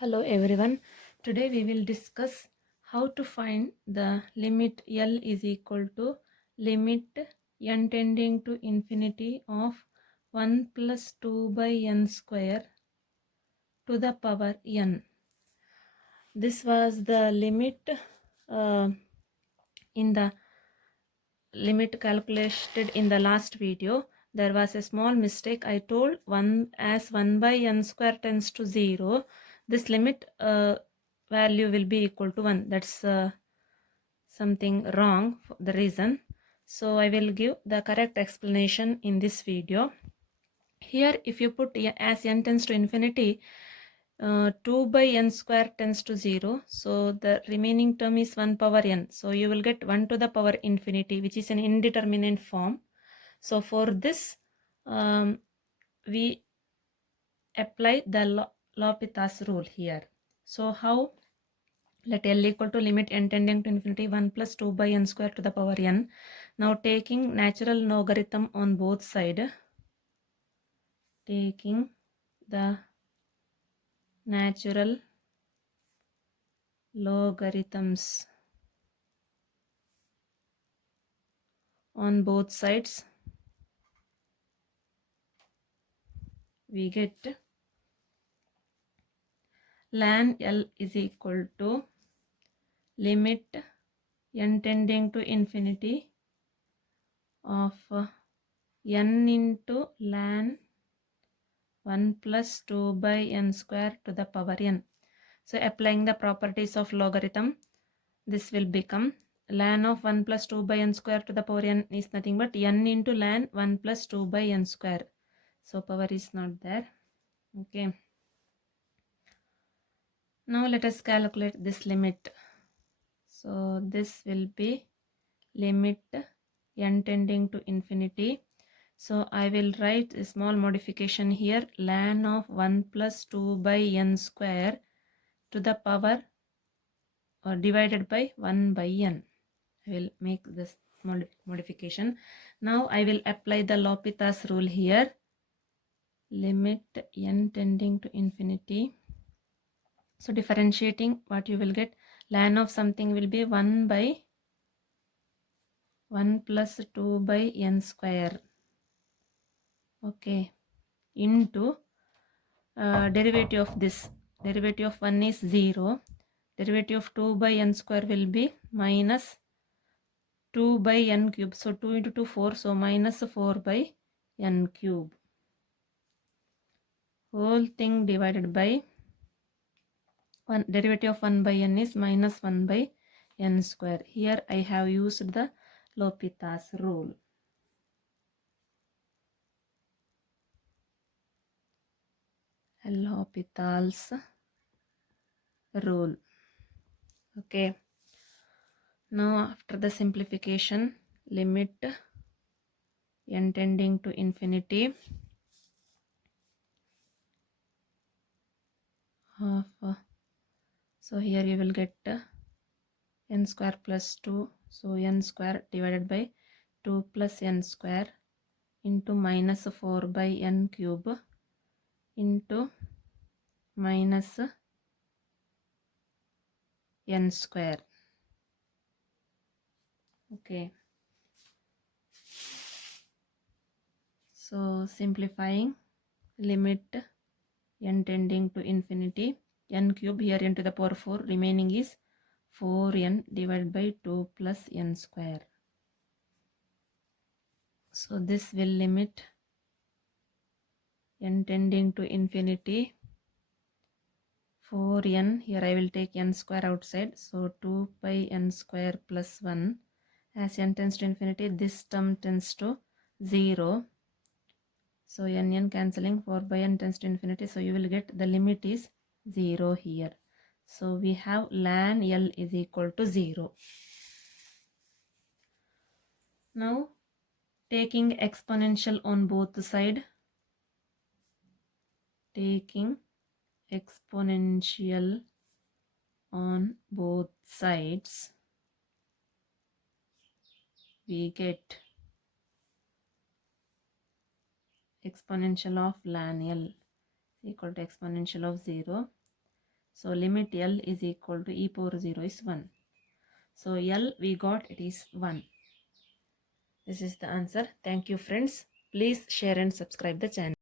Hello everyone. Today we will discuss how to find the limit L is equal to limit n tending to infinity of 1 plus 2 by n square to the power n. This was the limit in the limit calculated in the last video. There was a small mistake. I told 1 as 1 by n square tends to 0. This limit value will be equal to 1. That's something wrong for the reason. So I will give the correct explanation in this video. Here if you put as n tends to infinity, 2 by n square tends to 0. So the remaining term is 1 power n. So you will get 1 to the power infinity, which is an indeterminate form. So for this, we apply the L'Hopital's rule here. So how? Let L equal to limit n tending to infinity 1 plus 2 by n square to the power n. Now taking natural logarithm on both sides, taking the natural logarithms on both sides, we get ln L is equal to limit n tending to infinity of n into ln 1 plus 2 by n square to the power n. So applying the properties of logarithm, this will become ln of 1 plus 2 by n square to the power n is nothing but n into ln 1 plus 2 by n square. So power is not there. Okay. Now let us calculate this limit. So this will be limit n tending to infinity. So I will write a small modification here, ln of 1 plus 2 by n square to the power or divided by 1 by n. I will make this small modification. Now I will apply the L'Hopital's rule here. Limit n tending to infinity. So differentiating, what you will get, ln of something will be 1 by 1 plus 2 by n square. Okay. Into derivative of this. Derivative of 1 is 0. Derivative of 2 by n square will be minus 2 by n cube. So 2 into 2, 4. So minus 4 by n cube. Whole thing divided by 1. Derivative of 1 by n is minus 1 by n square. Here I have used the L'Hopital's rule. L'Hopital's rule. Okay. Now after the simplification, limit n tending to infinity of so here you will get n square plus 2. So n square divided by 2 plus n square into minus 4 by n cube into minus n square. Okay. So simplifying, limit n tending to infinity, n cube here n to the power 4, remaining is 4n divided by 2 plus n square. So this will limit n tending to infinity 4n. Here I will take n square outside. So 2 pi n square plus 1. As n tends to infinity, this term tends to 0. So n cancelling, 4 by n tends to infinity. So you will get the limit is 0 here. So we have ln L is equal to 0. Now taking exponential on both sides. Taking exponential on both sides, we get exponential of ln L equal to exponential of 0. So limit L is equal to e power 0 is 1. So L we got it is 1. This is the answer. Thank you friends. Please share and subscribe the channel.